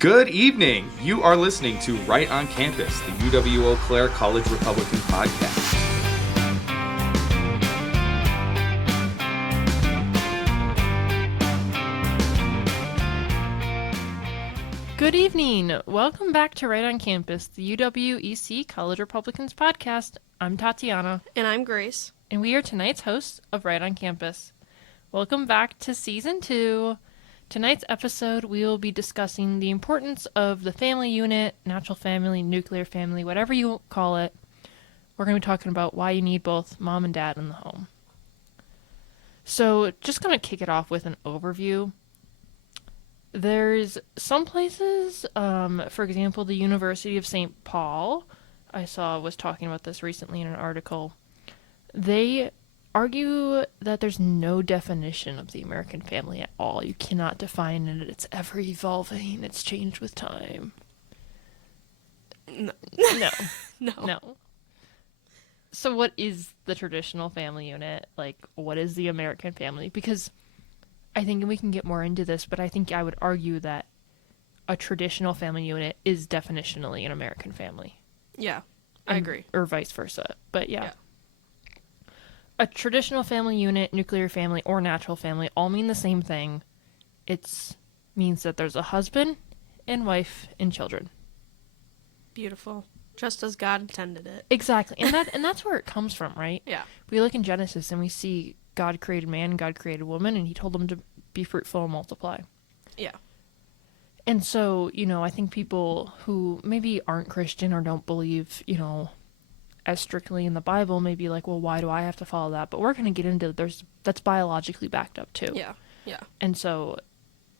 Good evening. You are listening to Right on Campus, the UW-Eau Claire College Republican podcast. Good evening. Welcome back to Right on Campus, the UW-EC College Republicans podcast. I'm Tatiana. And I'm Grace. And we are tonight's hosts of Right on Campus. Welcome back to Season 2. Tonight's episode, we will be discussing the importance of the family unit, natural family, nuclear family, whatever you call it. We're going to be talking about why you need both mom and dad in the home. So, just going to kick it off with an overview. There's some places, for example, the University of St. Paul, I saw was talking about this recently in an article. They argue that there's no definition of the American family at all. You cannot define it. It's ever evolving. It's changed with time. No. No. So what is the traditional family unit? Like, what is the American family? Because I think we can get more into this, but I think I would argue that a traditional family unit is definitionally an American family. Yeah, I agree. Or vice versa. But yeah. A traditional family unit, nuclear family, or natural family all mean the same thing. It means that there's a husband and wife and children. Beautiful. Just as God intended it. Exactly. And that's where it comes from, right? Yeah. We look in Genesis and we see God created man, God created woman, and he told them to be fruitful and multiply. Yeah. And so, I think people who maybe aren't Christian or don't believe, as strictly in the Bible may be like, well, why do I have to follow that? But we're going to get into that's biologically backed up too. Yeah. And so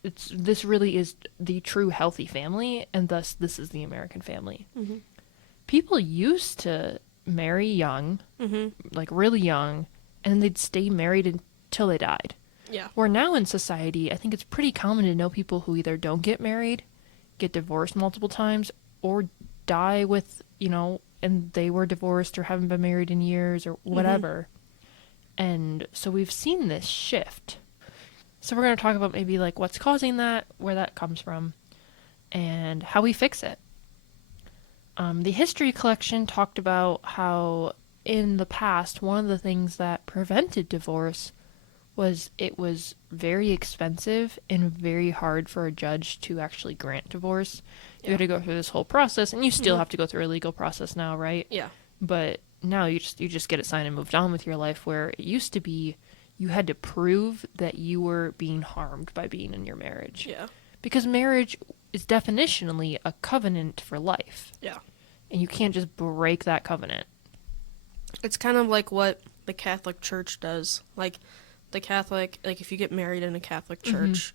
this really is the true healthy family, and thus this is the American family. Mm-hmm. People used to marry young, like really young, and they'd stay married until they died. Yeah. Where now in society, I think it's pretty common to know people who either don't get married, get divorced multiple times, or die with, and they were divorced or haven't been married in years or whatever. And so we've seen this shift. So we're going to talk about maybe like what's causing that, where that comes from, and how we fix it. The history collection talked about how in the past, one of the things that prevented divorce was it was very expensive and very hard for a judge to actually grant divorce. You had to go through this whole process, and you still have to go through a legal process now, right? Yeah. But now you just get it signed and moved on with your life, where it used to be you had to prove that you were being harmed by being in your marriage. Yeah. Because marriage is definitionally a covenant for life. Yeah. And you can't just break that covenant. It's kind of like what the Catholic Church does. Like, if you get married in a Catholic Church,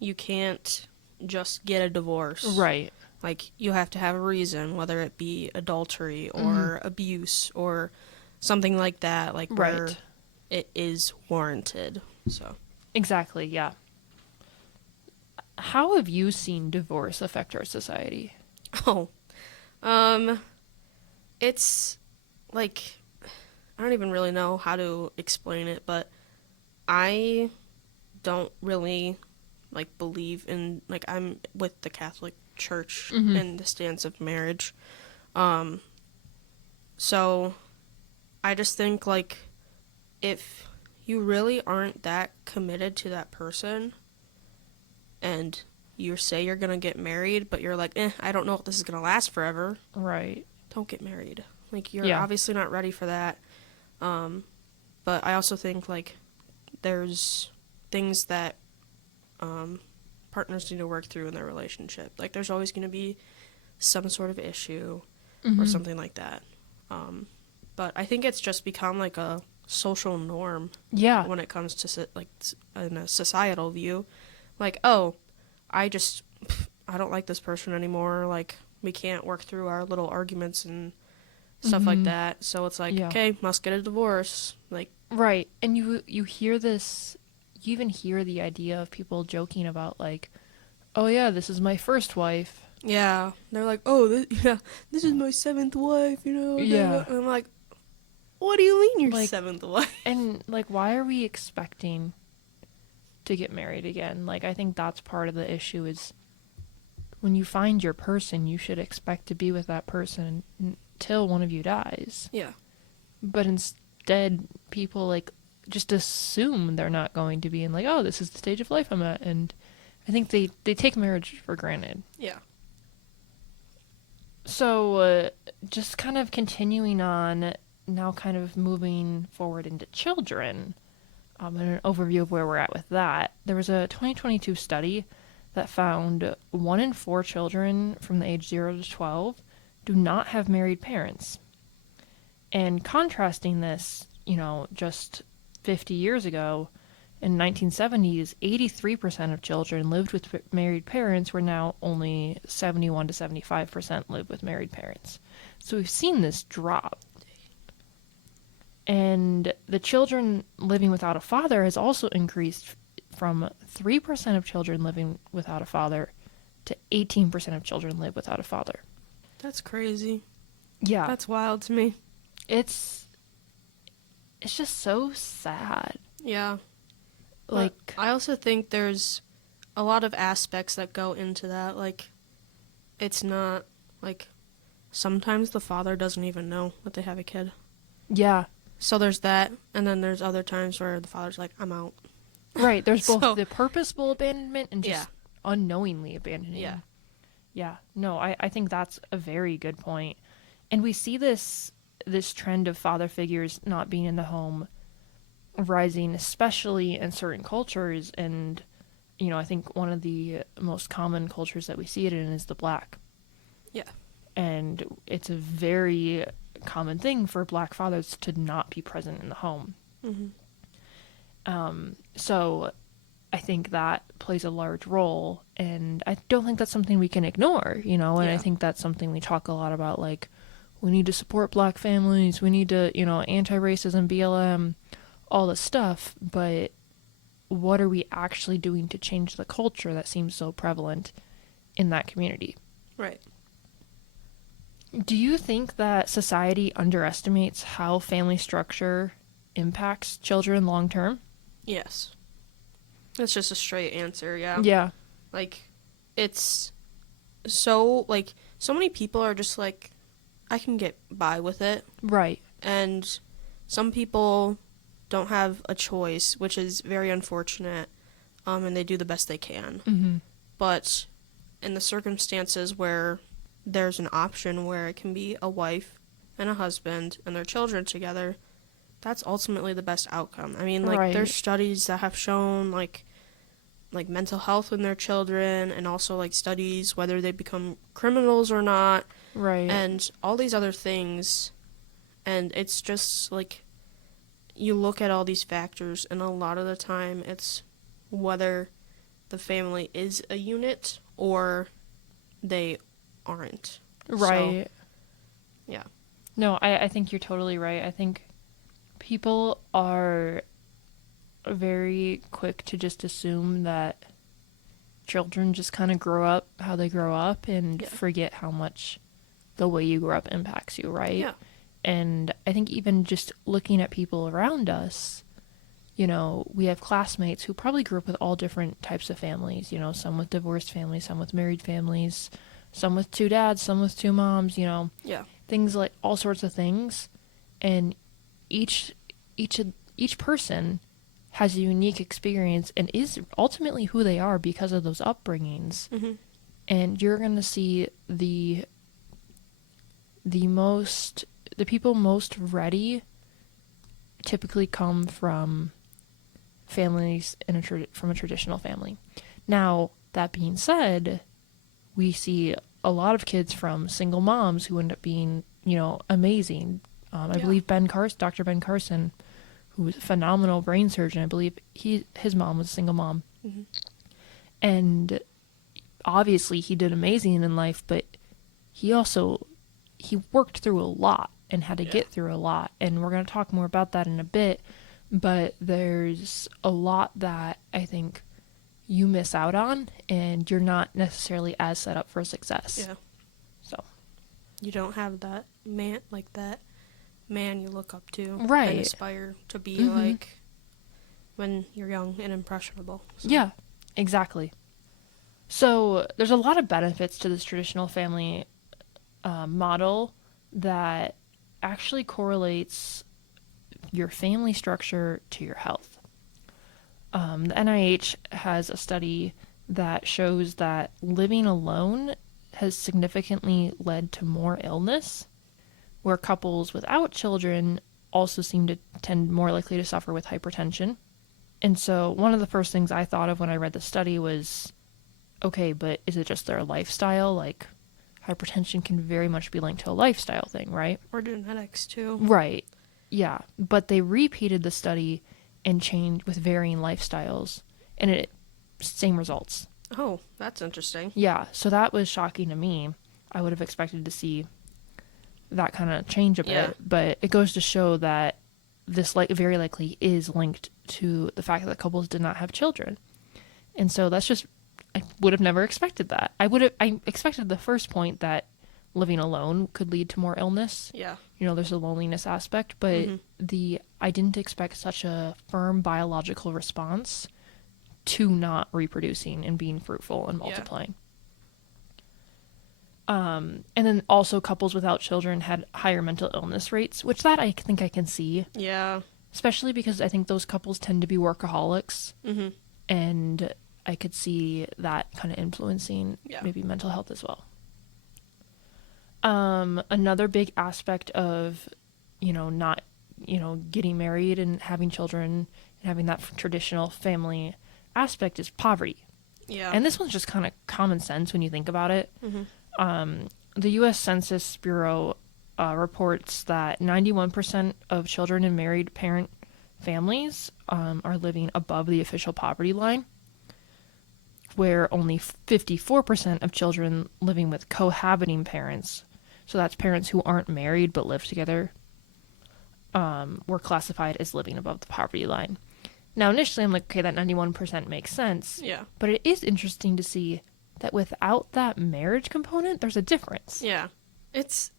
you can't just get a divorce. Right. Like, you have to have a reason, whether it be adultery or abuse or something like that, like where it is warranted. So. Exactly, yeah. How have you seen divorce affect our society? It's like, I don't even really know how to explain it, but I don't really believe in, I'm with the Catholic Church in the stance of marriage. So I just think if you really aren't that committed to that person and you say you're going to get married, but you're like, I don't know if this is going to last forever. Right. Don't get married. You're obviously not ready for that. But I also think, there's things that partners need to work through in their relationship. There's always going to be some sort of issue or something like that. But I think it's just become, a social norm when it comes to, in a societal view. I don't like this person anymore. We can't work through our little arguments and stuff like that. So it's okay, must get a divorce. Right. And you hear this, you even hear the idea of people joking about oh yeah, this is my first wife. Yeah. They're like, oh, this is my seventh wife, Yeah. And I'm like, what do you mean your seventh wife? And why are we expecting to get married again? I think that's part of the issue is when you find your person, you should expect to be with that person until one of you dies. Yeah. But instead, people like just assume they're not going to be, and like, oh, this is the stage of life I'm at, and I think they take marriage for granted. Yeah. So, just kind of continuing on, now kind of moving forward into children, and an overview of where we're at with that. There was a 2022 study that found 1 in 4 children from the age 0 to 12 do not have married parents. And contrasting this, just 50 years ago, in 1970s, 83% of children lived with married parents, where now only 71 to 75% live with married parents. So we've seen this drop. And the children living without a father has also increased from 3% of children living without a father to 18% of children live without a father. That's crazy. Yeah. That's wild to me. It's just so sad. Yeah. Like, but I also think there's a lot of aspects that go into that. Like, it's not, like, sometimes the father doesn't even know that they have a kid. Yeah. So there's that, and then there's other times where the father's like, I'm out. Right, there's both the purposeful abandonment and just yeah. unknowingly abandoning. Yeah. Yeah. No, I think that's a very good point. And we see this trend of father figures not being in the home rising, especially in certain cultures. And, I think one of the most common cultures that we see it in is the Black. Yeah. And it's a very common thing for Black fathers to not be present in the home. Mm-hmm. So I think that plays a large role, and I don't think that's something we can ignore, and I think that's something we talk a lot about, like, we need to support Black families, we need to, anti-racism, BLM, all this stuff, but what are we actually doing to change the culture that seems so prevalent in that community? Right. Do you think that society underestimates how family structure impacts children long term? Yes. That's just a straight answer, yeah. Yeah. Like, it's so many people are just like, I can get by with it. Right. And some people don't have a choice, which is very unfortunate, and they do the best they can. Mm-hmm. But in the circumstances where there's an option where it can be a wife and a husband and their children together, that's ultimately the best outcome. I mean, like, there's studies that have shown, like mental health in their children, and also, like, studies whether they become criminals or not. Right. And all these other things. And it's just, like, you look at all these factors, and a lot of the time it's whether the family is a unit or they aren't. Right. So, yeah. No, I think you're totally right. I think people are very quick to just assume that children just kind of grow up how they grow up and forget how much the way you grew up impacts you, right? Yeah. And I think even just looking at people around us, we have classmates who probably grew up with all different types of families, some with divorced families, some with married families, some with 2 dads, some with 2 moms, Yeah. things like all sorts of things. And each person has a unique experience and is ultimately who they are because of those upbringings. Mm-hmm. And you're going to see the people most ready typically come from families from a traditional family. Now, that being said, we see a lot of kids from single moms who end up being, amazing. I believe Dr. Ben Carson, who was a phenomenal brain surgeon, I believe his mom was a single mom. Mm-hmm. And obviously he did amazing in life, but he worked through a lot and had to get through a lot. And we're going to talk more about that in a bit, but there's a lot that I think you miss out on, and you're not necessarily as set up for success. Yeah. So you don't have that man you look up to, right, and aspire to be like when you're young and impressionable. So. Yeah, exactly. So there's a lot of benefits to this traditional family model that actually correlates your family structure to your health. The NIH has a study that shows that living alone has significantly led to more illness, where couples without children also seem to tend more likely to suffer with hypertension. And so one of the first things I thought of when I read the study was, okay, but is it just their lifestyle? Like, hypertension can very much be linked to a lifestyle thing, right? Or genetics, too. Right. Yeah. But they repeated the study and changed with varying lifestyles, and it same results. Oh, that's interesting. Yeah. So that was shocking to me. I would have expected to see that kind of change a bit, but it goes to show that this very likely is linked to the fact that couples did not have children. And so that's just, I would have never expected that. I expected the first point that living alone could lead to more illness. Yeah. You know, there's a loneliness aspect, but I didn't expect such a firm biological response to not reproducing and being fruitful and multiplying. And then also couples without children had higher mental illness rates, which that I think I can see. Yeah. Especially because I think those couples tend to be workaholics. Mm-hmm. And I could see that kind of influencing maybe mental health as well. Another big aspect of, not, getting married and having children and having that traditional family aspect is poverty. Yeah. And this one's just kind of common sense when you think about it. Mm-hmm. The U.S. Census Bureau reports that 91% of children in married parent families are living above the official poverty line, where only 54% of children living with cohabiting parents, so that's parents who aren't married but live together, were classified as living above the poverty line. Now, initially, I'm like, okay, that 91% makes sense. Yeah. But it is interesting to see that without that marriage component, there's a difference. Yeah. It's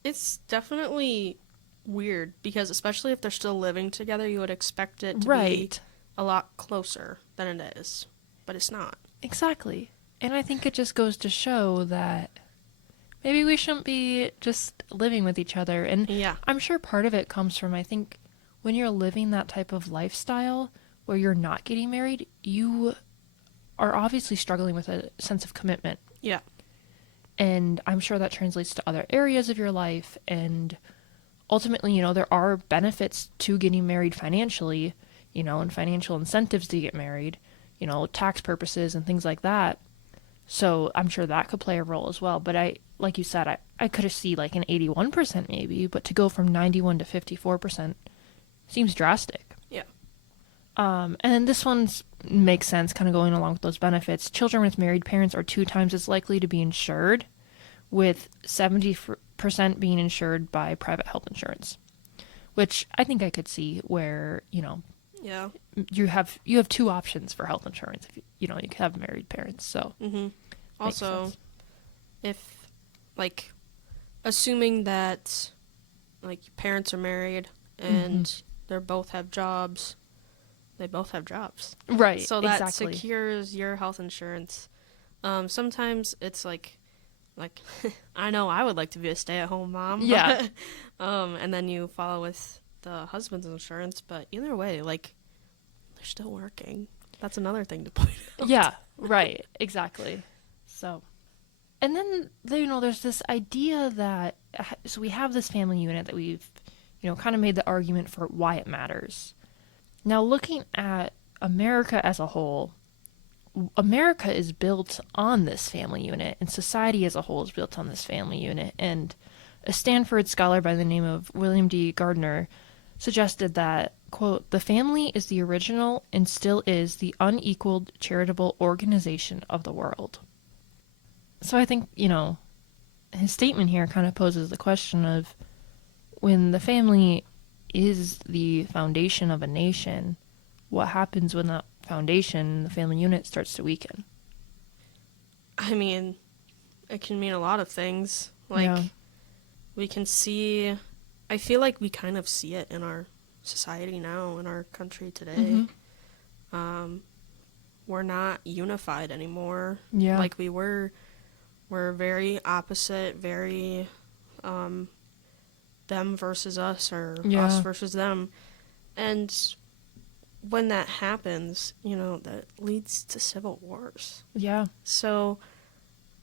definitely weird, because especially if they're still living together, you would expect it to be a lot closer than it is. But it's not. Exactly. And I think it just goes to show that maybe we shouldn't be just living with each other. And I'm sure part of it comes from, I think, when you're living that type of lifestyle where you're not getting married, you are obviously struggling with a sense of commitment. Yeah. And I'm sure that translates to other areas of your life. And ultimately, there are benefits to getting married financially, and financial incentives to get married, tax purposes and things like that. So I'm sure that could play a role as well. But like you said, I could have seen like an 81% maybe, but to go from 91 to 54% seems drastic. Yeah. And then this one's makes sense, kind of going along with those benefits. Children with married parents are 2 times as likely to be insured, with 70% being insured by private health insurance, which I think I could see where, you have 2 options for health insurance if you could have married parents. So also, if assuming that parents are married and they both have jobs. They both have jobs. Right. So that secures your health insurance. Sometimes it's like I know I would like to be a stay-at-home mom. Yeah. And then you follow with the husband's insurance, but either way, they're still working. That's another thing to point out. Yeah, right. Exactly. So, and then, there's this idea that, so we have this family unit that we've, kind of made the argument for why it matters. Now, looking at America as a whole, America is built on this family unit, and society as a whole is built on this family unit. And a Stanford scholar by the name of William D. Gardner suggested that, quote, "The family is the original and still is the unequaled charitable organization of the world." So I think, his statement here kind of poses the question of, when the family is the foundation of a nation, what happens when that foundation, the family unit, starts to weaken? I mean, it can mean a lot of things. We can see, I feel like we kind of see it in our society now, in our country today. we're not unified anymore. Yeah. Like we were. We're very opposite, very them versus us, or us versus them. And when that happens, that leads to civil wars. Yeah. So,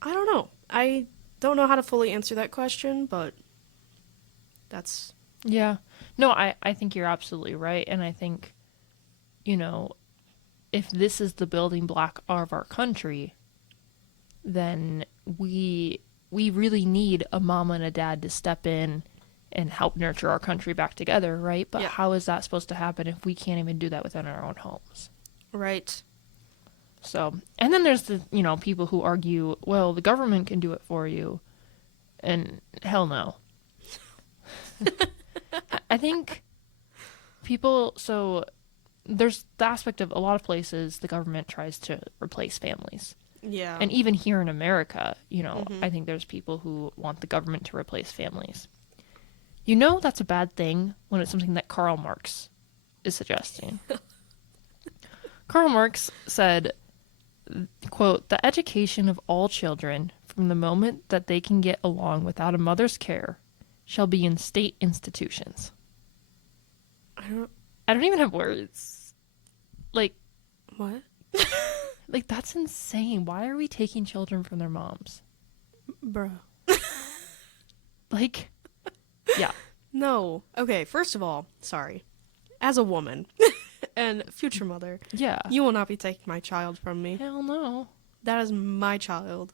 I don't know. I don't know how to fully answer that question, but that's... Yeah. No, I think you're absolutely right. And I think, if this is the building block of our country, then we really need a mom and a dad to step in and help nurture our country back together, right? But how is that supposed to happen if we can't even do that within our own homes? Right. So, and then there's the, people who argue, well, the government can do it for you. And hell no. I think so there's the aspect of a lot of places the government tries to replace families. Yeah. And even here in America, I think there's people who want the government to replace families. That's a bad thing when it's something that Karl Marx is suggesting. Karl Marx said, quote, "The education of all children from the moment that they can get along without a mother's care shall be in state institutions." I don't even have words. Like, what? Like, that's insane. Why are we taking children from their moms? Bruh. Like, yeah. No. Okay, first of all, sorry. As a woman and future mother, you will not be taking my child from me. Hell no. That is my child.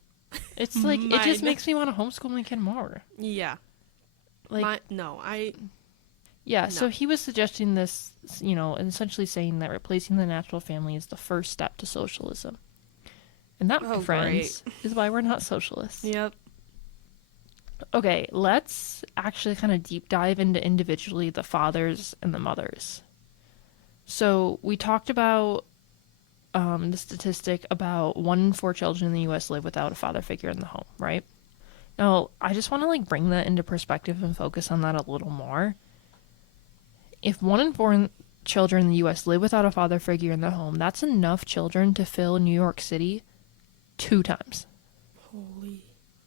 It's like, it just makes me want to homeschool my kid more. Yeah. Like, Yeah, no. So he was suggesting this, and essentially saying that replacing the natural family is the first step to socialism. And that, my friends, is why we're not socialists. Yep. Okay, let's actually kind of deep dive into individually the fathers and the mothers. So we talked about the statistic about 1 in 4 children in the U.S. live without a father figure in the home, right? Now, I just want to bring that into perspective and focus on that a little more. If 1 in 4 children in the U.S. live without a father figure in the home, that's enough children to fill New York City 2 times. Holy.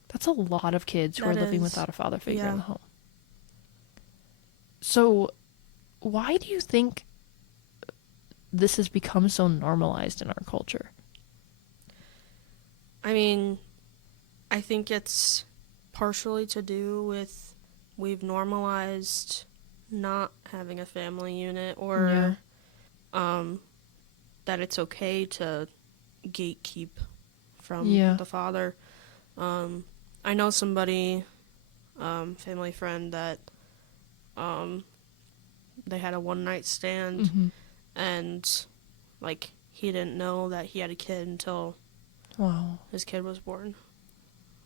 That's a lot of kids who are living without a father figure in the home. So, why do you think this has become so normalized in our culture? I mean, I think it's partially to do with we've normalized not having a family unit, or that it's okay to gatekeep from the father. I know somebody, family friend, that they had a one-night stand, and he didn't know that he had a kid until his kid was born.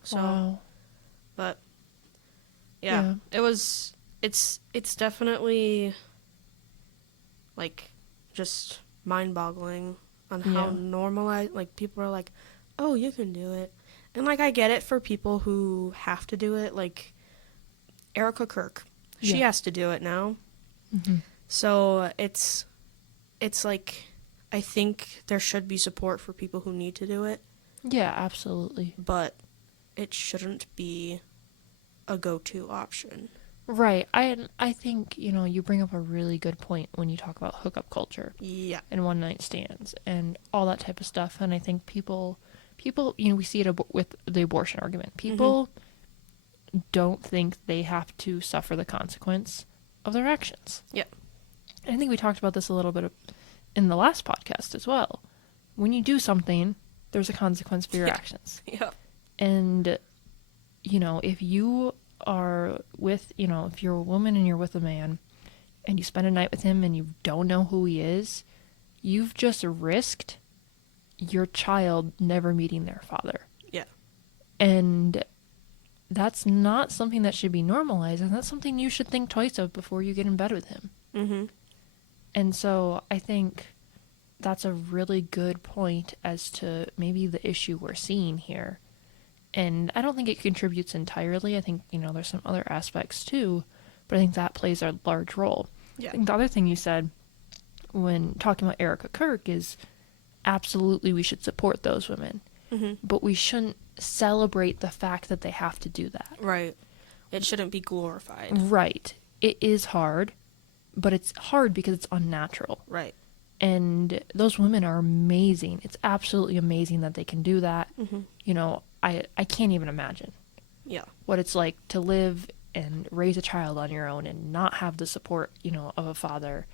So, but it's definitely just mind-boggling on how normalized, people are like, oh, you can do it. And I get it for people who have to do it, like Erica Kirk. She has to do it now. So it's I think there should be support for people who need to do it. Yeah, absolutely. But it shouldn't be a go-to option. Right. I think, you bring up a really good point when you talk about hookup culture. Yeah. And one-night stands and all that type of stuff. And I think people, we see it with the abortion argument. People don't think they have to suffer the consequence of their actions. Yeah. And I think we talked about this a little bit in the last podcast as well. When you do something, there's a consequence for your actions. Yeah. And, if you are with, if you're a woman and you're with a man and you spend a night with him and you don't know who he is, you've just risked your child never meeting their father. Yeah. And that's not something that should be normalized, and that's something you should think twice of before you get in bed with him. And so I think that's a really good point as to maybe the issue we're seeing here. And I don't think it contributes entirely. I think, there's some other aspects too, but I think that plays a large role. Yeah. I think the other thing you said when talking about Erica Kirk is absolutely we should support those women. But we shouldn't celebrate the fact that they have to do that. Right. It shouldn't be glorified. Right. It is hard, but it's hard because it's unnatural. Right. And those women are amazing. It's absolutely amazing that they can do that. You know, I can't even imagine what it's like to live and raise a child on your own and not have the support, you know, of a father,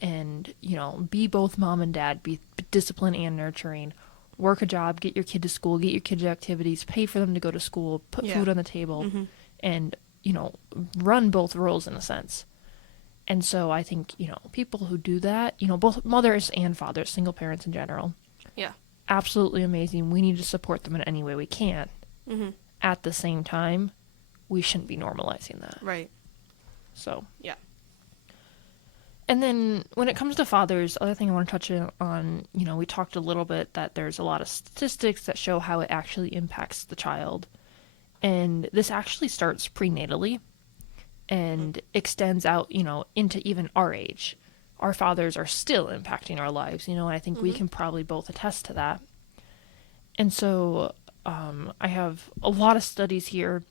and, you know, be both mom and dad, be disciplined and nurturing, work a job, get your kid to school, get your kids activities, pay for them to go to school, put food on the table, and, you know, run both roles in a sense. And so I think, you know, people who do that, you know, both mothers and fathers, single parents in general, absolutely amazing. We need to support them in any way we can. At the same time, we shouldn't be normalizing that. Right. So. Yeah. And then when it comes to fathers, other thing I want to touch on, you know, we talked a little bit that there's a lot of statistics that show how it actually impacts the child. And this actually starts prenatally and extends out, you know, into even our age. Our fathers are still impacting our lives, you know, and I think we can probably both attest to that. And so I have a lot of studies here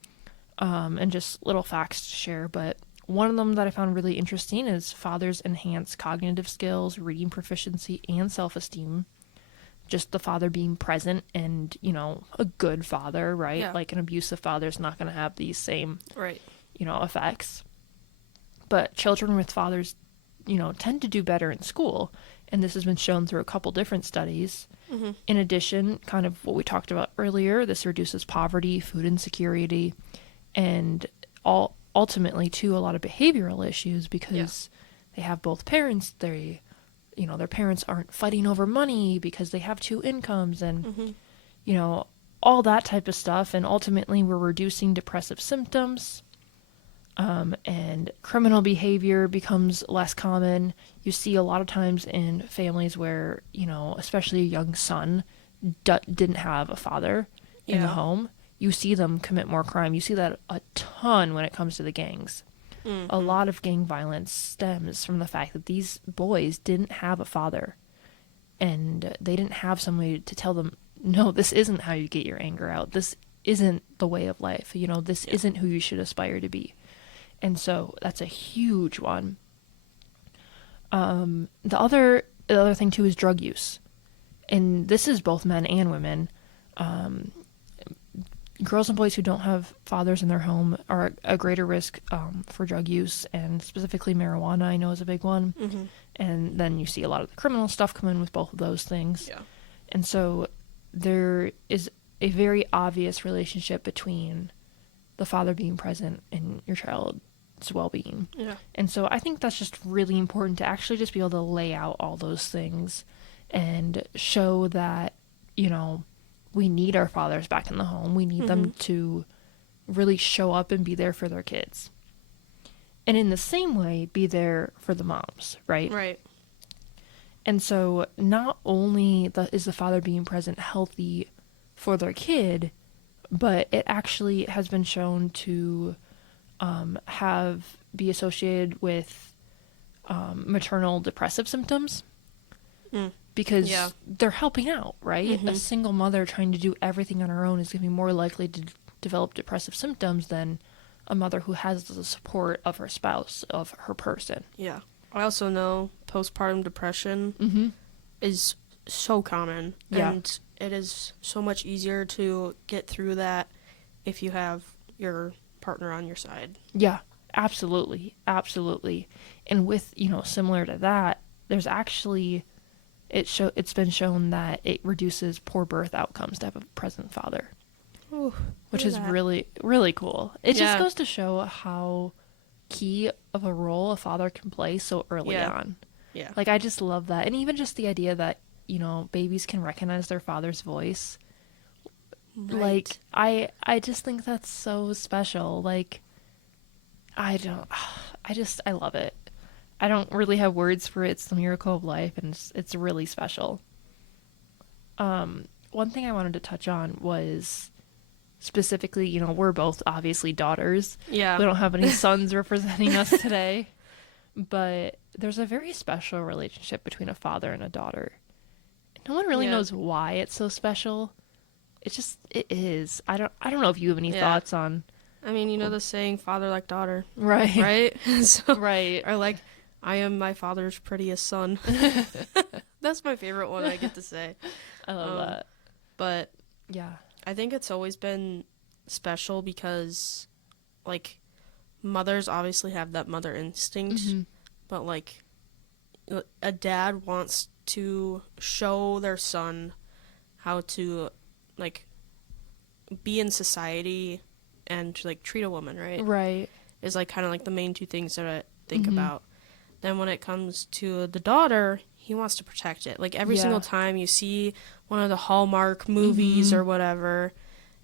and just little facts to share, but one of them that I found really interesting is fathers enhance cognitive skills, reading proficiency, and self-esteem. Just the father being present and, you know, a good father, right? Yeah. Like an abusive father is not going to have these same, Right. you know, effects. But children with fathers, you know, tend to do better in school. And this has been shown through a couple different studies. In addition, kind of what we talked about earlier, this reduces poverty, food insecurity, and ultimately, too, a lot of behavioral issues because they have both parents. They, you know, their parents aren't fighting over money because they have two incomes and, you know, all that type of stuff. And ultimately, we're reducing depressive symptoms. And criminal behavior becomes less common. You see a lot of times in families where, you know, especially a young son didn't have a father in the home. You see them commit more crime. You see that a ton when it comes to the gangs. A lot of gang violence stems from the fact that these boys didn't have a father. And they didn't have somebody to tell them, no, this isn't how you get your anger out. This isn't the way of life. You know, this isn't who you should aspire to be. And so that's a huge one. The other thing too is drug use. And this is both men and women. Girls and boys who don't have fathers in their home are a greater risk for drug use, and specifically marijuana I know is a big one. And then you see a lot of the criminal stuff come in with both of those things. And so there is a very obvious relationship between the father being present and your child's well-being. And so I think that's just really important to actually just be able to lay out all those things and show that, you know, we need our fathers back in the home. We need them to really show up and be there for their kids. And in the same way, be there for the moms, right? Right. And so not only is the father being present healthy for their kid, but it actually has been shown to be associated with maternal depressive symptoms. Because they're helping out, right? A single mother trying to do everything on her own is going to be more likely to develop depressive symptoms than a mother who has the support of her spouse, of her person. Yeah. I also know postpartum depression is so common. And it is so much easier to get through that if you have your partner on your side. Yeah, absolutely. Absolutely. And with, you know, similar to that, there's actually... It's been shown that it reduces poor birth outcomes to have a present father. Ooh, which is really, really cool. It just goes to show how key of a role a father can play so early on. Yeah. Like, I just love that. And even just the idea that, you know, babies can recognize their father's voice. Right. Like, I just think that's so special. Like, I love it. I don't really have words for it. It's the miracle of life, and it's really special. One thing I wanted to touch on was specifically, you know, we're both obviously daughters. Yeah. We don't have any sons representing us today. But there's a very special relationship between a father and a daughter. no one really knows why it's so special. It is. I don't know if you have any thoughts on. I mean, you know the saying, father like daughter. Right. Right? So, right. Or like, I am my father's prettiest son. That's my favorite one I get to say. I love that. But yeah, I think it's always been special because, like, mothers obviously have that mother instinct, but, like, a dad wants to show their son how to, like, be in society and, like, treat a woman, right? Right. Is, like, kind of, like, the main two things that I think about. Then when it comes to the daughter, he wants to protect it. Like, every single time you see one of the Hallmark movies or whatever,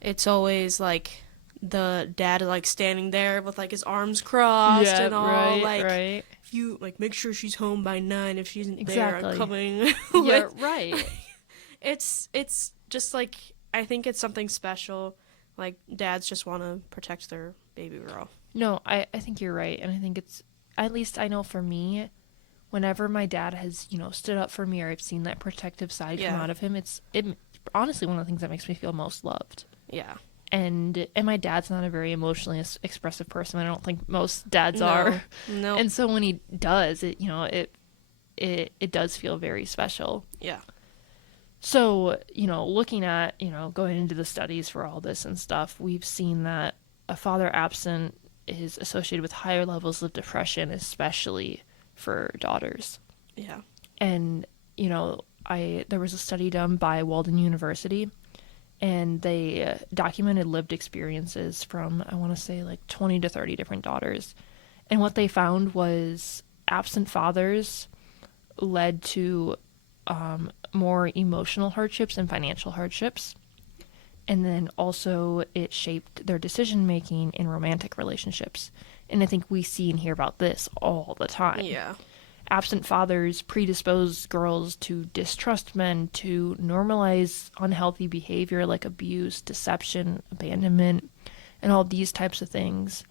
it's always, like, the dad, like, standing there with, like, his arms crossed and all, like, if you, like, make sure she's home by 9. If she's isn't there, I'm coming. Yeah, right. It's just, like, I think it's something special. Like, dads just want to protect their baby girl. No, I think you're right. And I think it's, at least I know for me, whenever my dad has, stood up for me or I've seen that protective side come out of him, it's honestly one of the things that makes me feel most loved. Yeah. And my dad's not a very emotionally expressive person. I don't think most dads are. No. And so when he does, it does feel very special. Yeah. So, looking at, going into the studies for all this and stuff, we've seen that a father absent is associated with higher levels of depression, especially for daughters. Yeah. And, there was a study done by Walden University, and they documented lived experiences from, I want to say, like 20 to 30 different daughters. And what they found was absent fathers led to more emotional hardships and financial hardships. And then also it shaped their decision making in romantic relationships. And I think we see and hear about this all the time. Yeah. Absent fathers predispose girls to distrust men, to normalize unhealthy behavior like abuse, deception, abandonment, and all these types of things.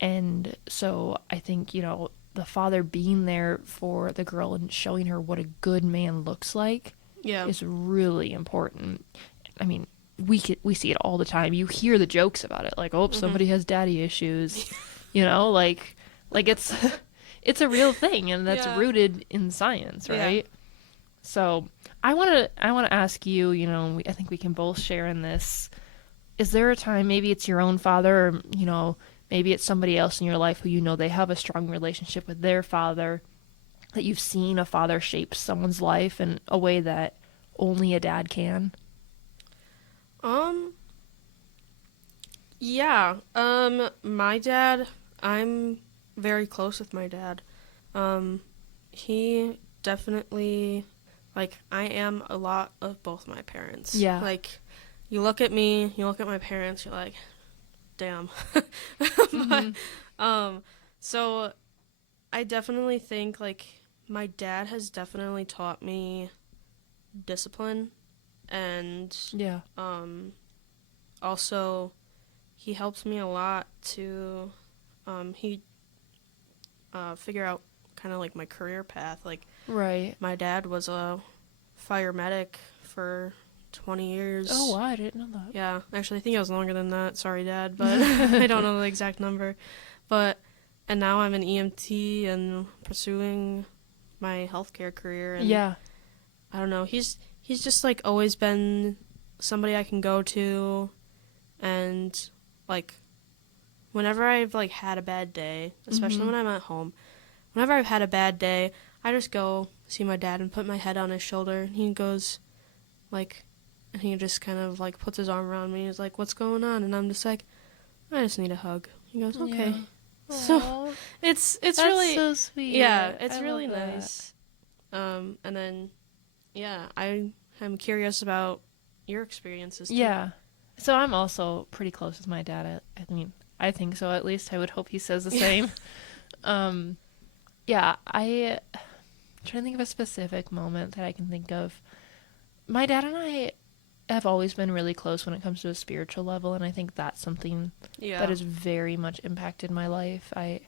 And so I think, the father being there for the girl and showing her what a good man looks like is really important. I mean, we see it all the time. You hear the jokes about it, like, oh, somebody has daddy issues, like it's a real thing, and that's rooted in science, right? Yeah. So I want to ask you, I think we can both share in this. Is there a time, maybe it's your own father, or maybe it's somebody else in your life who they have a strong relationship with their father, that you've seen a father shape someone's life in a way that only a dad can? Yeah. My dad, I'm very close with my dad. He definitely, like, I am a lot of both my parents. Yeah. Like, you look at me, you look at my parents, you're like, damn. But, so I definitely think, like, my dad has definitely taught me discipline, and also he helps me a lot to figure out kind of like my career path. Like, my dad was a fire medic for 20 years. Oh, wow, I didn't know that. Yeah, actually I think it was longer than that. Sorry, Dad, but I don't know the exact number. And now I'm an EMT and pursuing my healthcare career, and I don't know, he's just, like, always been somebody I can go to, and, like, whenever I've, like, had a bad day, especially when I'm at home, whenever I've had a bad day, I just go see my dad and put my head on his shoulder, and he goes, like, and he just kind of, like, puts his arm around me, and he's like, what's going on? And I'm just like, I just need a hug. He goes, okay. Yeah. So it's That's really so sweet. Yeah, it's I really love that. nice. And then I'm curious about your experiences too. Yeah. So I'm also pretty close with my dad. I mean, I think so, at least. I would hope he says the same. I'm trying to think of a specific moment that I can think of. My dad and I have always been really close when it comes to a spiritual level, and I think that's something that has very much impacted my life. I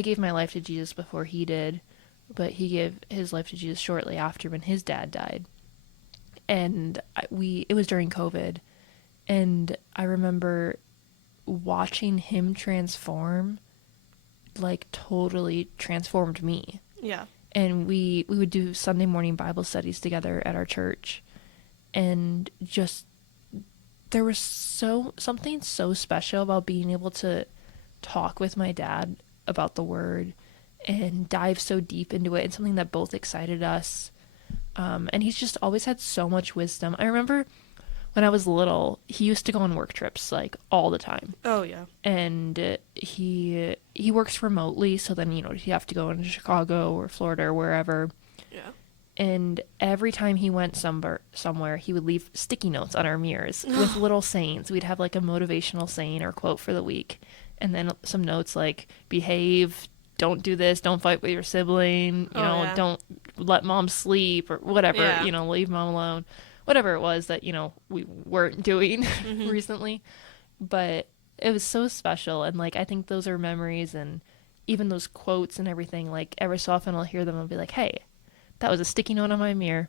gave my life to Jesus before he did, but he gave his life to Jesus shortly after when his dad died. And it was during COVID, and I remember watching him transform, like totally transformed me. Yeah. And we would do Sunday morning Bible studies together at our church, and just there was something so special about being able to talk with my dad about the word and dive so deep into it, and something that both excited us. And he's just always had so much wisdom. I remember when I was little, he used to go on work trips like all the time. Oh yeah. And he works remotely, so then he'd have to go into Chicago or Florida or wherever. Yeah. And every time he went somewhere, he would leave sticky notes on our mirrors with little sayings. We'd have like a motivational saying or quote for the week, and then some notes like behave, don't do this, don't fight with your sibling, don't let mom sleep or whatever, leave mom alone, whatever it was that we weren't doing recently. But it was so special, and like I think those are memories, and even those quotes and everything, like every so often I'll hear them and be like, hey, that was a sticky note on my mirror.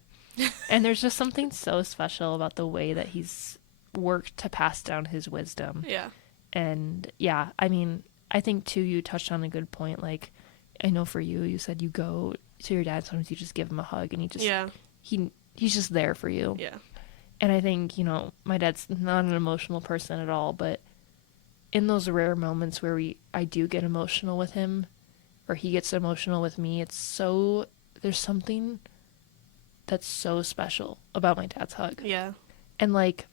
And there's just something so special about the way that he's worked to pass down his wisdom. Yeah. And yeah, I mean, I think too, you touched on a good point. Like, I know for you said you go to your dad, sometimes you just give him a hug, and he's just there for you. Yeah. And I think, my dad's not an emotional person at all, but in those rare moments where I do get emotional with him, or he gets emotional with me, there's something that's so special about my dad's hug. Yeah. And like,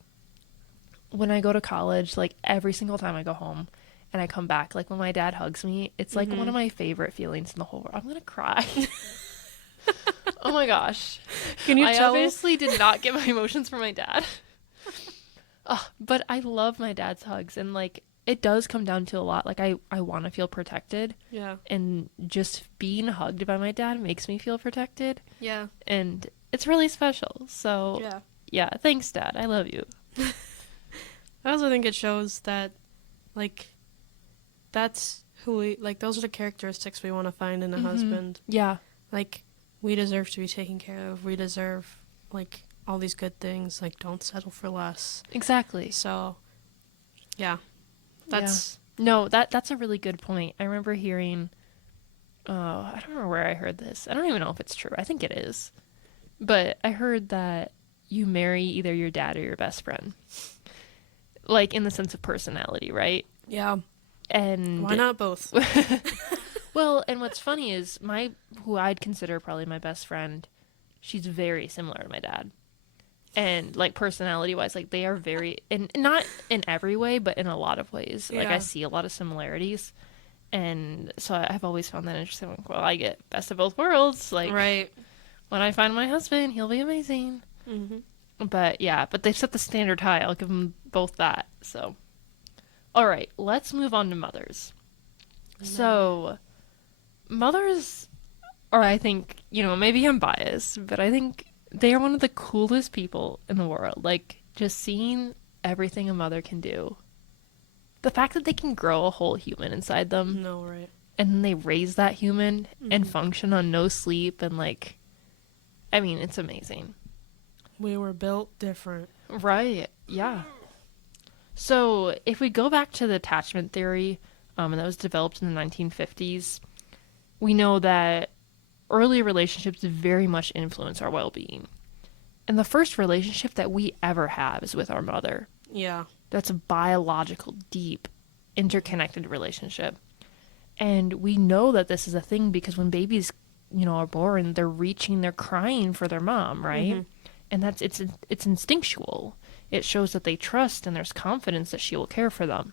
when I go to college, like every single time I go home and I come back, like when my dad hugs me, it's like one of my favorite feelings in the whole world. I'm gonna cry. Oh my gosh. Can you I tell? obviously did not get my emotions from my dad. But I love my dad's hugs, and like it does come down to a lot. Like I want to feel protected. Yeah. And just being hugged by my dad makes me feel protected. Yeah. And it's really special. So yeah, thanks, Dad. I love you. I also think it shows that, like, that's who those are the characteristics we want to find in a husband. Yeah. Like, we deserve to be taken care of. We deserve, like, all these good things. Like, don't settle for less. Exactly. So, yeah. That's... Yeah. No, that's a really good point. I remember hearing... I don't remember where I heard this. I don't even know if it's true. I think it is. But I heard that you marry either your dad or your best friend. Like, in the sense of personality, right? Yeah. And... Why not both? Well, and what's funny is who I'd consider probably my best friend, she's very similar to my dad. And, like, personality-wise, like, they are very... And not in every way, but in a lot of ways. Yeah. Like, I see a lot of similarities. And so I've always found that interesting. Like, well, I get best of both worlds. Like, right. When I find my husband, he'll be amazing. Mm-hmm. But, yeah, but they've set the standard high. I'll give them both that, so... All right, let's move on to mothers. So, mothers are, I think, maybe I'm biased, but I think they are one of the coolest people in the world. Like, just seeing everything a mother can do. The fact that they can grow a whole human inside them. No, right. And then they raise that human and function on no sleep and, like, I mean, it's amazing. We were built different. Right, yeah. So, if we go back to the attachment theory, and that was developed in the 1950s, we know that early relationships very much influence our well-being. And the first relationship that we ever have is with our mother. Yeah. That's a biological, deep, interconnected relationship. And we know that this is a thing because when babies, are born, they're crying for their mom, right? And it's instinctual. It shows that they trust and there's confidence that she will care for them.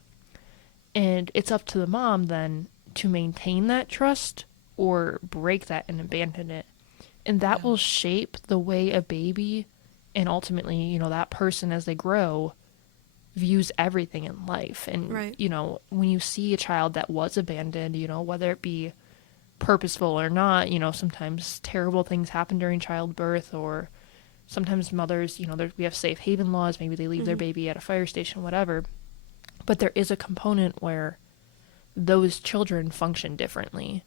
And it's up to the mom then to maintain that trust or break that and abandon it. And that will shape the way a baby and ultimately, that person as they grow views everything in life. And, right. When you see a child that was abandoned, whether it be purposeful or not, sometimes terrible things happen during childbirth, or sometimes mothers, we have safe haven laws, maybe they leave their baby at a fire station, whatever. But there is a component where those children function differently.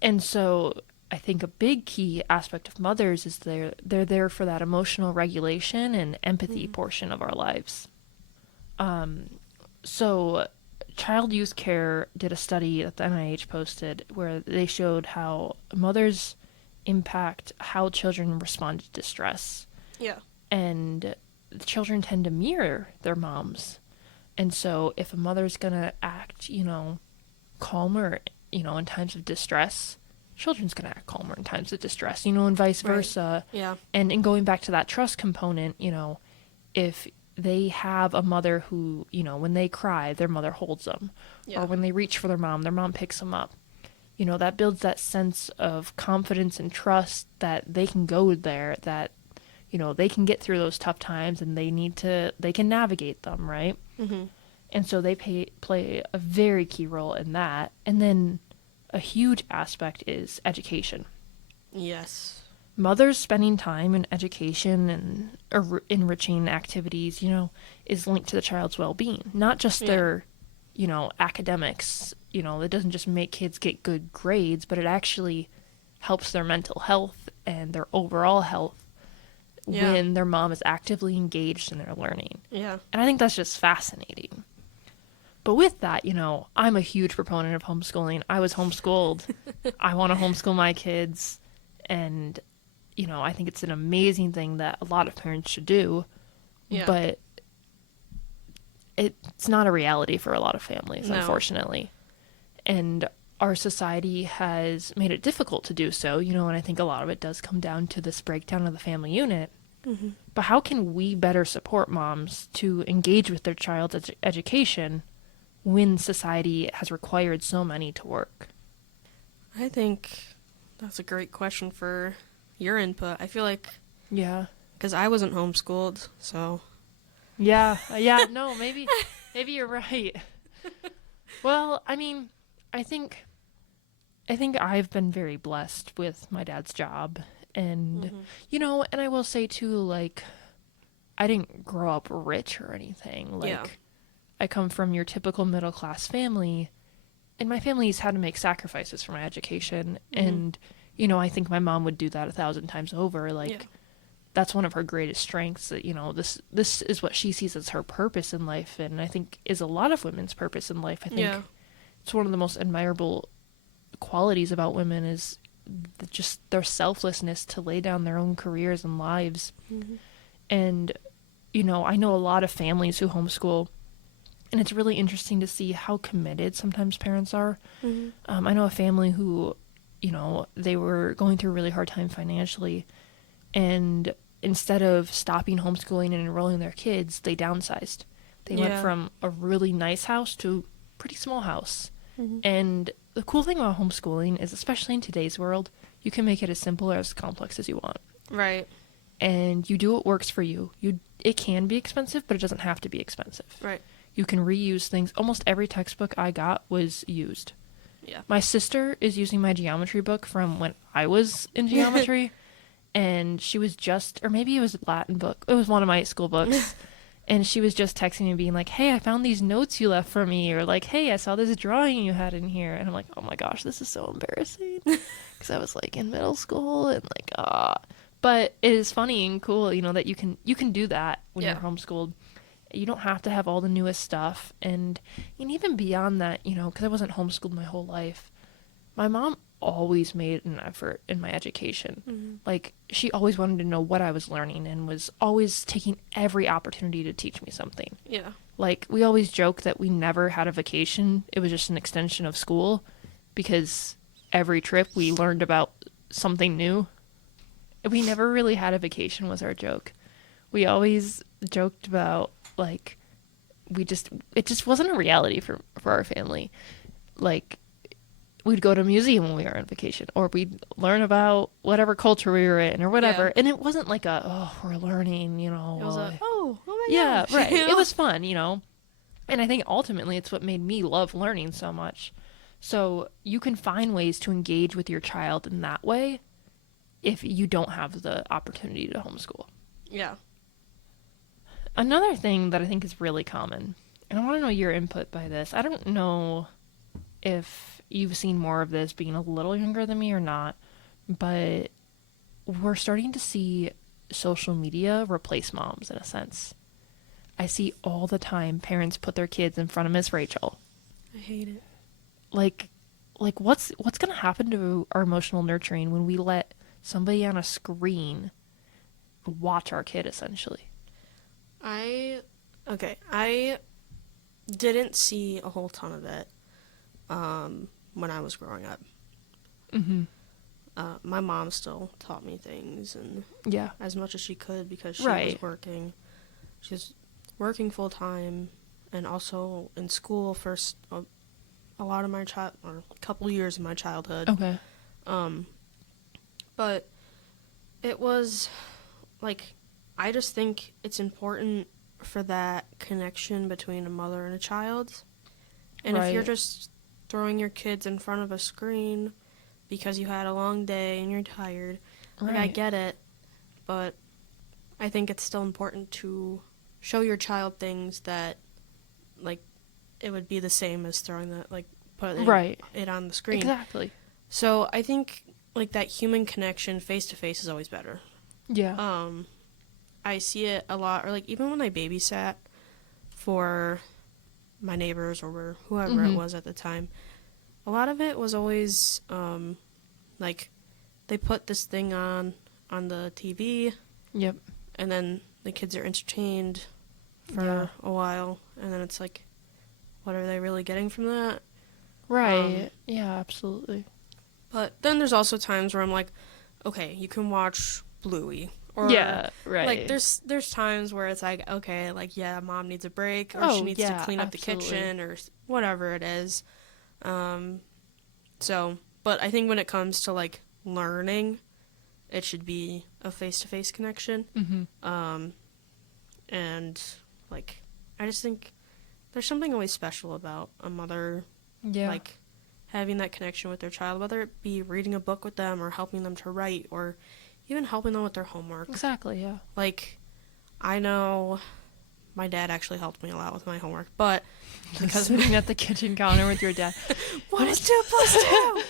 And so I think a big key aspect of mothers is they're there for that emotional regulation and empathy portion of our lives. So Child Youth Care did a study that the NIH posted where they showed how mothers impact how children respond to distress. Yeah. And the children tend to mirror their moms. And so if a mother's going to act, calmer, in times of distress, children's going to act calmer in times of distress, and vice versa. Right. Yeah. And in going back to that trust component, if they have a mother who, when they cry, their mother holds them. Yeah. Or when they reach for their mom picks them up. That builds that sense of confidence and trust that they can go there, that, they can get through those tough times and they can navigate them, right? Mm-hmm. And so they play a very key role in that. And then a huge aspect is education. Yes. Mothers spending time in education and enriching activities, is linked to the child's well-being, not just their, academics. It doesn't just make kids get good grades, but it actually helps their mental health and their overall health when their mom is actively engaged in their learning. Yeah. And I think that's just fascinating. But with that, I'm a huge proponent of homeschooling. I was homeschooled. I want to homeschool my kids. And, I think it's an amazing thing that a lot of parents should do. Yeah. But it's not a reality for a lot of families, unfortunately. And our society has made it difficult to do so, and I think a lot of it does come down to this breakdown of the family unit. Mm-hmm. But how can we better support moms to engage with their child's education when society has required so many to work? I think that's a great question for your input. I feel like... Yeah. Because I wasn't homeschooled, so... Yeah, no, maybe you're right. Well, I mean, I think I've been very blessed with my dad's job. And, and I will say, too, like, I didn't grow up rich or anything. Like, I come from your typical middle-class family, and my family's had to make sacrifices for my education. Mm-hmm. And, I think my mom would do that 1,000 times over. Like, that's one of her greatest strengths, that, this is what she sees as her purpose in life, and I think is a lot of women's purpose in life. I think it's one of the most admirable qualities about women is just their selflessness to lay down their own careers and lives. Mm-hmm. And, I know a lot of families who homeschool, and it's really interesting to see how committed sometimes parents are. Mm-hmm. I know a family who, they were going through a really hard time financially, and instead of stopping homeschooling and enrolling their kids, they downsized. They went from a really nice house to a pretty small house. Mm-hmm. And the cool thing about homeschooling is, especially in today's world, you can make it as simple or as complex as you want. Right. And you do what works for you. It can be expensive, but it doesn't have to be expensive. Right. You can reuse things. Almost every textbook I got was used. Yeah. My sister is using my geometry book from when I was in geometry. And she was or maybe it was a Latin book. It was one of my school books. And she was just texting me being like, hey, I found these notes you left for me. Or like, hey, I saw this drawing you had in here. And I'm like, oh my gosh, this is so embarrassing. Because I was like in middle school and like, But it is funny and cool, that you can do that when you're homeschooled. You don't have to have all the newest stuff. And even beyond that, because I wasn't homeschooled my whole life, my mom always made an effort in my education. Mm-hmm. Like, she always wanted to know what I was learning and was always taking every opportunity to teach me something. Yeah. Like, we always joke that we never had a vacation. It was just an extension of school, because every trip we learned about something new. We never really had a vacation, was our joke. We always joked about, like, it just wasn't a reality for our family. Like, we'd go to a museum when we were on vacation, or we'd learn about whatever culture we were in or whatever. Yeah. And it wasn't like we're learning, It was oh my gosh. Right. It was fun, And I think ultimately it's what made me love learning so much. So you can find ways to engage with your child in that way if you don't have the opportunity to homeschool. Yeah. Another thing that I think is really common, and I want to know your input by this. I don't know if you've seen more of this being a little younger than me or not, but we're starting to see social media replace moms in a sense. I see all the time parents put their kids in front of Miss Rachel. I hate it. Like what's going to happen to our emotional nurturing when we let somebody on a screen watch our kid, essentially? I didn't see a whole ton of it when I was growing up. Mm-hmm. My mom still taught me things, and as much as she could, because she was working. She was working full time, and also in school for a lot of my or a couple years of my childhood. Okay. But it was like, I just think it's important for that connection between a mother and a child. And if you're just throwing your kids in front of a screen because you had a long day and you're tired, like, I get it, but I think it's still important to show your child things that, like, it would be the same as throwing that, like, putting it on the screen. Exactly. So I think, like, that human connection face to face is always better. Yeah. I see it a lot, or like even when I babysat for my neighbors or whoever it was at the time, a lot of it was always like, they put this thing on the TV. Yep. And then the kids are entertained for a while, and then it's like, what are they really getting from that? Right. Yeah, absolutely. But then there's also times where I'm like, okay, you can watch Bluey. Or, like, there's times where it's like, okay, like, yeah, mom needs a break, or she needs to clean up the kitchen, or whatever it is. So, but I think when it comes to, like, learning, it should be a face-to-face connection. Mm-hmm. And, like, I just think there's something always special about a mother, like, having that connection with their child, whether it be reading a book with them, or helping them to write, or even helping them with their homework. Exactly, yeah. Like, I know my dad actually helped me a lot with my homework, but because sitting at the kitchen counter with your dad. What is 2 plus 2?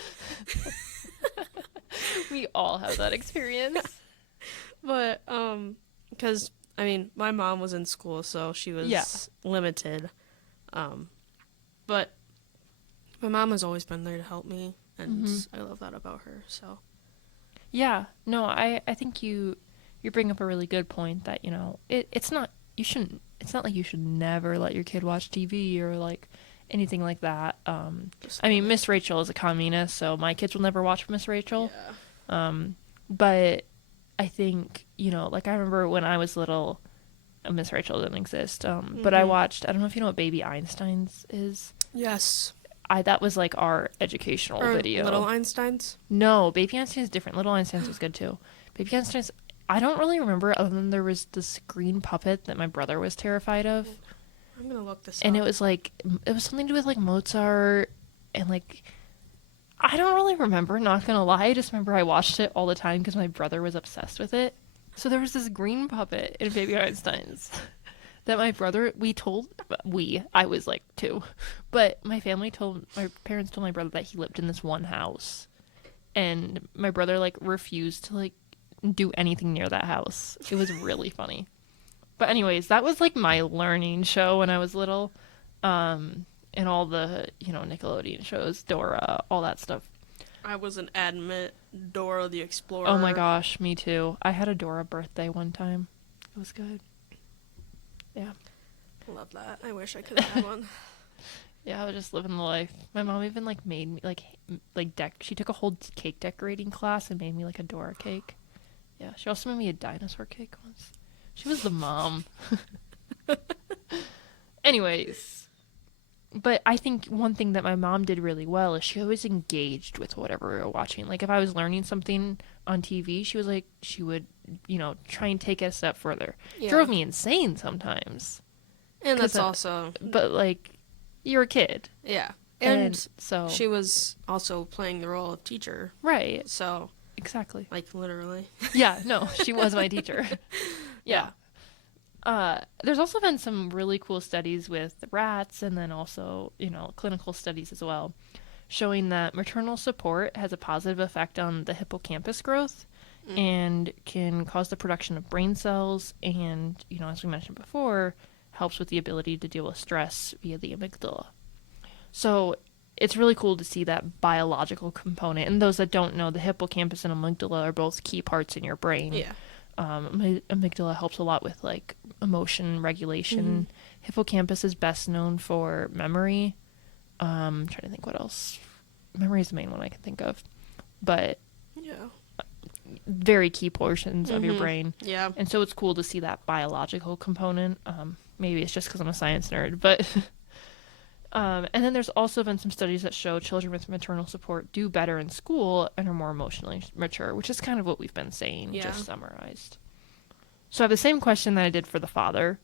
We all have that experience. But, because, I mean, my mom was in school, so she was limited. But my mom has always been there to help me, and I love that about her, so. Yeah, no, I think you bring up a really good point that, you know, it's not like you should never let your kid watch TV or, like, anything like that. I mean, Miss Rachel is a communist, so my kids will never watch Miss Rachel. Yeah. But I think, you know, like, I remember when I was little, Miss Rachel didn't exist, but I watched, I don't know if you know what Baby Einstein's is. Yes. That was like our educational video. Little Einsteins? No, Baby Einstein's different. Little Einstein's was good too. Baby Einstein's, I don't really remember, other than there was this green puppet that my brother was terrified of. I'm gonna look this up. And it was like, it was something to do with like Mozart, and like, I don't really remember, not gonna lie. I just remember I watched it all the time because my brother was obsessed with it. So there was this green puppet in Baby Einstein's that my brother, I was like 2, but my parents told my brother that he lived in this one house, and my brother like refused to like do anything near that house. It was really funny. But anyways, that was like my learning show when I was little, and all the, you know, Nickelodeon shows, Dora, all that stuff. I was an adamant Dora the Explorer. Oh my gosh, me too. I had a Dora birthday one time. It was good. Yeah. Love that. I wish I could have had one. Yeah, I was just living the life. My mom even like made me she took a whole cake decorating class and made me like a Dora cake. Yeah, she also made me a dinosaur cake once. She was the mom. Anyways, but I think one thing that my mom did really well is she always engaged with whatever we were watching. Like if I was learning something on TV, she would, you know, try and take it a step further. Yeah. Drove me insane sometimes. And that's also... But like, you're a kid. Yeah. And so she was also playing the role of teacher. Right. So... Exactly. Like, literally. Yeah, no, she was my teacher. Yeah. There's also been some really cool studies with rats, and then also, you know, clinical studies as well. showing that maternal support has a positive effect on the hippocampus growth and can cause the production of brain cells and, as we mentioned before, helps with the ability to deal with stress via the amygdala. So it's really cool to see that biological component. And those that don't know, the hippocampus and amygdala are both key parts in your brain. Yeah. Amygdala helps a lot with like emotion regulation. Hippocampus is best known for memory. I'm trying to think what else. Memory is the main one I can think of. But very key portions of your brain. Yeah. And so it's cool to see that biological component. Maybe it's just because I'm a science nerd, but... and then there's also been some studies that show children with maternal support do better in school and are more emotionally mature, which is kind of what we've been saying, just summarized. So I have the same question that I did for the father.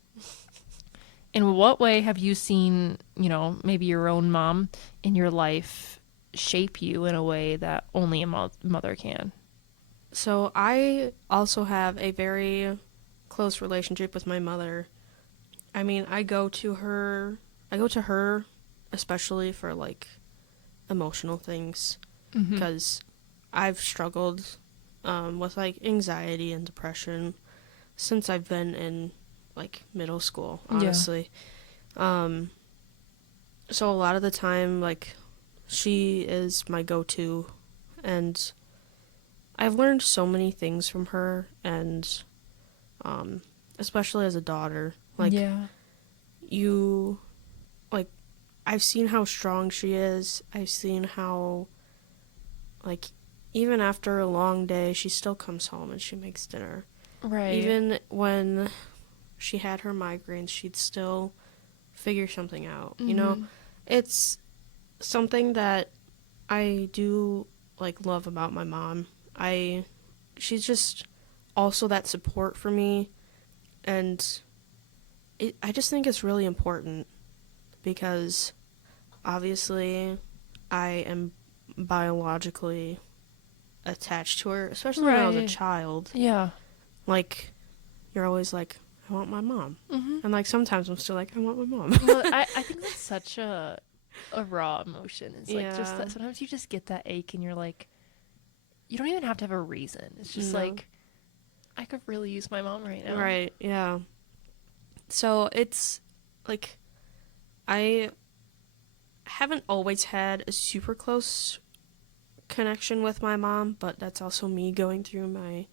In what way have you seen, maybe your own mom in your life shape you in a way that only a mother can? So I also have a very close relationship with my mother. I mean, I go to her especially for like emotional things because I've struggled with like anxiety and depression since I've been in like middle school, honestly. So a lot of the time, like, she is my go-to, and I've learned so many things from her, and especially as a daughter, like, I've seen how strong she is. I've seen how, like, even after a long day, she still comes home and she makes dinner. Right. Even when she had her migraines, she'd still figure something out. You know, it's something that I do, like, love about my mom. She's just also that support for me, and I just think it's really important because obviously I am biologically attached to her, especially when I was a child. Yeah. Like, you're always like, I want my mom. And, like, sometimes I'm still like, I want my mom. Well, I think that's such a raw emotion. It's like just that sometimes you just get that ache and you're like, you don't even have to have a reason. It's just like, I could really use my mom right now. Right, yeah. So it's like, I haven't always had a super close connection with my mom, but that's also me going through my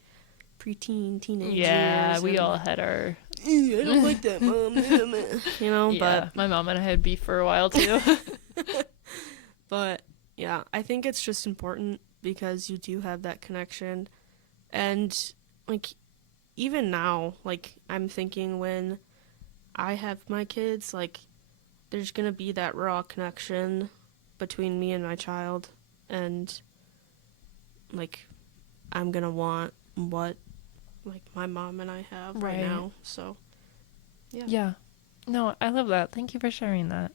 preteen, teenage years. Yeah, we all had our... I don't like that, Mom. You know, but... my mom and I had beef for a while, too. But, yeah, I think it's just important because you do have that connection. And, like, even now, like, I'm thinking when I have my kids, like, there's gonna be that raw connection between me and my child. And, like, I'm gonna want what, like, my mom and I have right now. So, yeah. Yeah. No, I love that. Thank you for sharing that.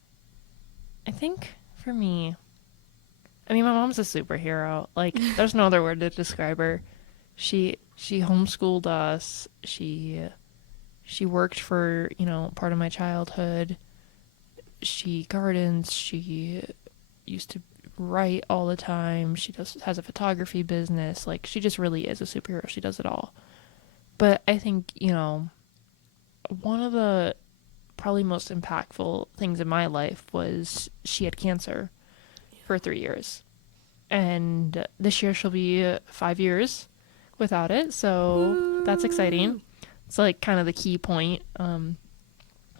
I think for me, I mean, my mom's a superhero. Like, there's no other word to describe her. She homeschooled us. She worked for, part of my childhood. She gardens. She used to write all the time. She has a photography business. Like, she just really is a superhero. She does it all. But I think, one of the probably most impactful things in my life was she had cancer for 3 years. And this year she'll be 5 years without it. So that's exciting. It's like kind of the key point.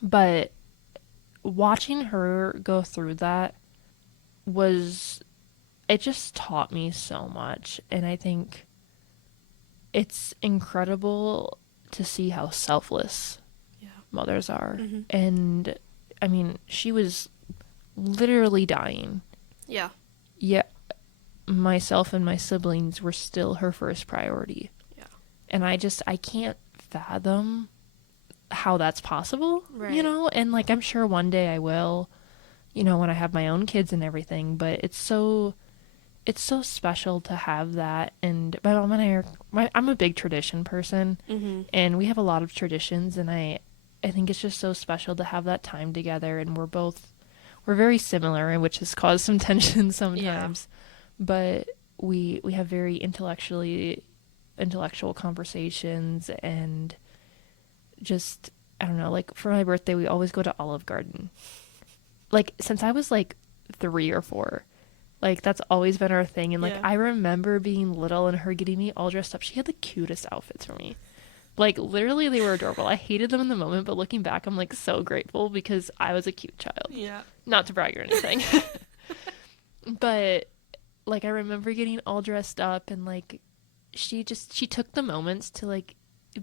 But watching her go through that it just taught me so much. And I think it's incredible to see how selfless mothers are. And I mean, she was literally dying. Yeah. Yet myself and my siblings were still her first priority. Yeah. And I can't fathom how that's possible, and like, I'm sure one day I will, when I have my own kids and everything, but it's so special to have that. And my mom and I'm a big tradition person, and we have a lot of traditions, and I think it's just so special to have that time together. And we're very similar, which has caused some tension sometimes. Yeah. But we have very intellectual conversations, and just, I don't know, like for my birthday we always go to Olive Garden. Like since I was like 3 or 4. Like that's always been our thing. And like I remember being little and her getting me all dressed up. She had the cutest outfits for me. Like literally they were adorable. I hated them in the moment, but looking back I'm like so grateful because I was a cute child. Yeah. Not to brag or anything. But like I remember getting all dressed up, and like she took the moments to like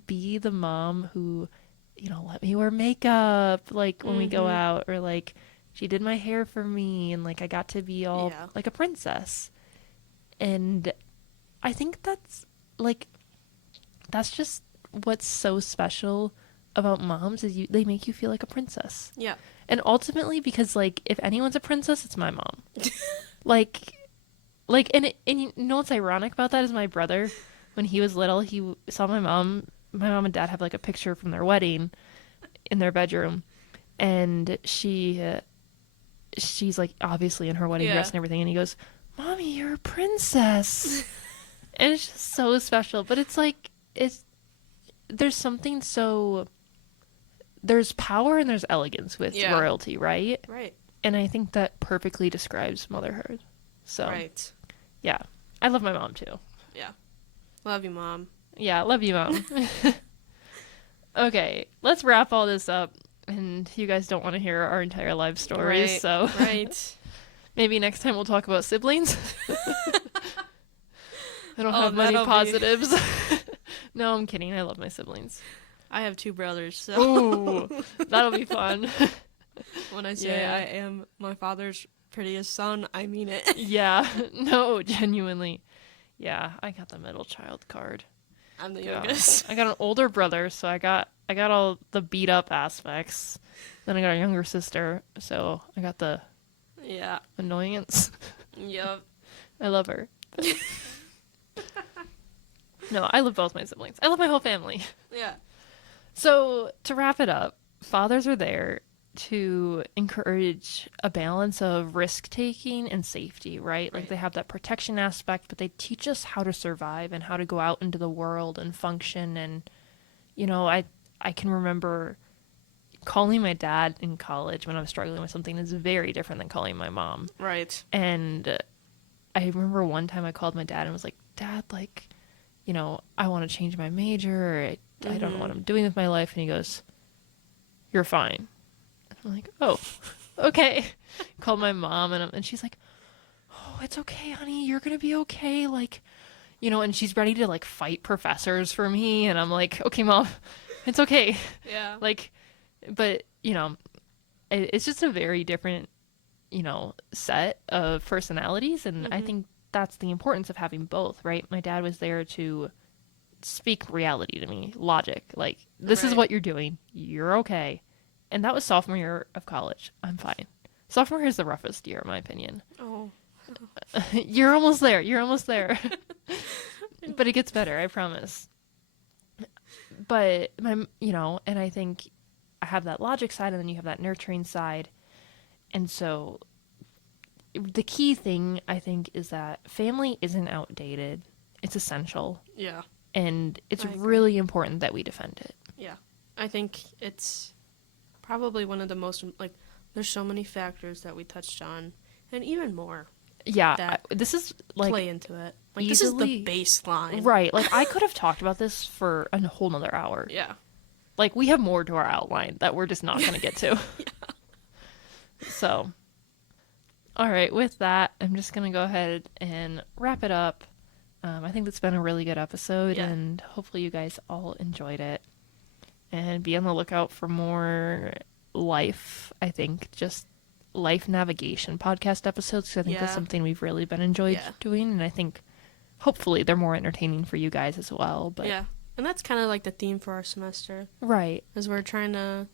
be the mom who, you know, let me wear makeup like when we go out, or like she did my hair for me, and like I got to be all like a princess. And I think that's just what's so special about moms, is they make you feel like a princess. Yeah. And ultimately, because like if anyone's a princess, it's my mom. And you know what's ironic about that is my brother, when he was little, he saw my mom and dad have like a picture from their wedding in their bedroom, and she's like obviously in her wedding dress and everything, and he goes, "Mommy, you're a princess." And it's just so special. But it's like there's something so, there's power and there's elegance with royalty, right? Right. And I think that perfectly describes motherhood. So right. Yeah, I love my mom too. Yeah, love you, Mom. Yeah, love you, Mom. Okay, let's wrap all this up. And you guys don't want to hear our entire life stories, right, so right. Maybe next time we'll talk about siblings. I don't have many positives. No, I'm kidding. I love my siblings. I have 2 brothers, so ooh, that'll be fun. When I say I am my father's prettiest son, I mean it. Yeah, no, genuinely. Yeah, I got the middle child card. I'm the youngest. I got an older brother, so I got all the beat up aspects. Then I got a younger sister, so I got the annoyance. Yep. I love her. No, I love both my siblings. I love my whole family. Yeah. So to wrap it up, fathers are there to encourage a balance of risk taking and safety, right? Like they have that protection aspect, but they teach us how to survive and how to go out into the world and function. And, you know, I can remember calling my dad in college when I was struggling with something is very different than calling my mom. Right. And I remember one time I called my dad and was like, "Dad, like, you know, I want to change my major. I don't know what I'm doing with my life." And he goes, "You're fine." I'm like, "Oh, okay." Called my mom, and she's like, "Oh, it's okay, honey. You're going to be okay." Like, you know, and she's ready to like fight professors for me. And I'm like, "Okay, Mom, it's okay." Yeah. Like, but, you know, it's just a very different, you know, set of personalities. And I think that's the importance of having both, right? My dad was there to speak reality to me, logic. Like, this is what you're doing. You're okay. And that was sophomore year of college. I'm fine. Sophomore year is the roughest year, in my opinion. Oh. You're almost there. You're almost there. But it gets better, I promise. But, you know, and I think I have that logic side, and then you have that nurturing side. And so the key thing, I think, is that family isn't outdated. It's essential. Yeah. And it's really important that we defend it. Yeah. I think it's probably one of the most, like, there's so many factors that we touched on, and even more. Yeah, this is like play into it. Like easily, this is the baseline, right? Like I could have talked about this for a whole nother hour. Yeah, like we have more to our outline that we're just not going to get to. Yeah. So, all right. With that, I'm just going to go ahead and wrap it up. I think it's been a really good episode, and hopefully you guys all enjoyed it. And be on the lookout for more life. I think just life navigation podcast episodes, because I think that's something we've really been enjoyed doing, and I think hopefully they're more entertaining for you guys as well. But yeah, and that's kind of like the theme for our semester, right? Is we're trying to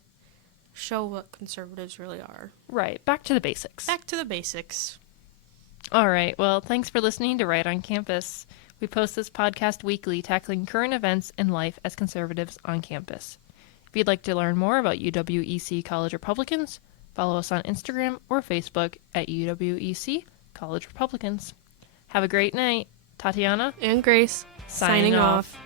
show what conservatives really are. Right, back to the basics. Back to the basics. All right, well, thanks for listening to Right on Campus. We post this podcast weekly, tackling current events and life as conservatives on campus. If you'd like to learn more about UWEC College Republicans, Follow us on Instagram or Facebook at UWEC College Republicans. Have a great night. Tatiana and Grace signing off.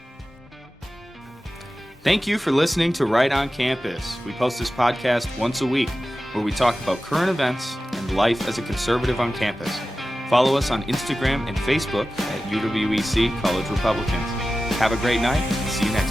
Thank you for listening to Right on Campus. We post this podcast once a week where we talk about current events and life as a conservative on campus. Follow us on Instagram and Facebook at UWEC College Republicans. Have a great night and see you next time.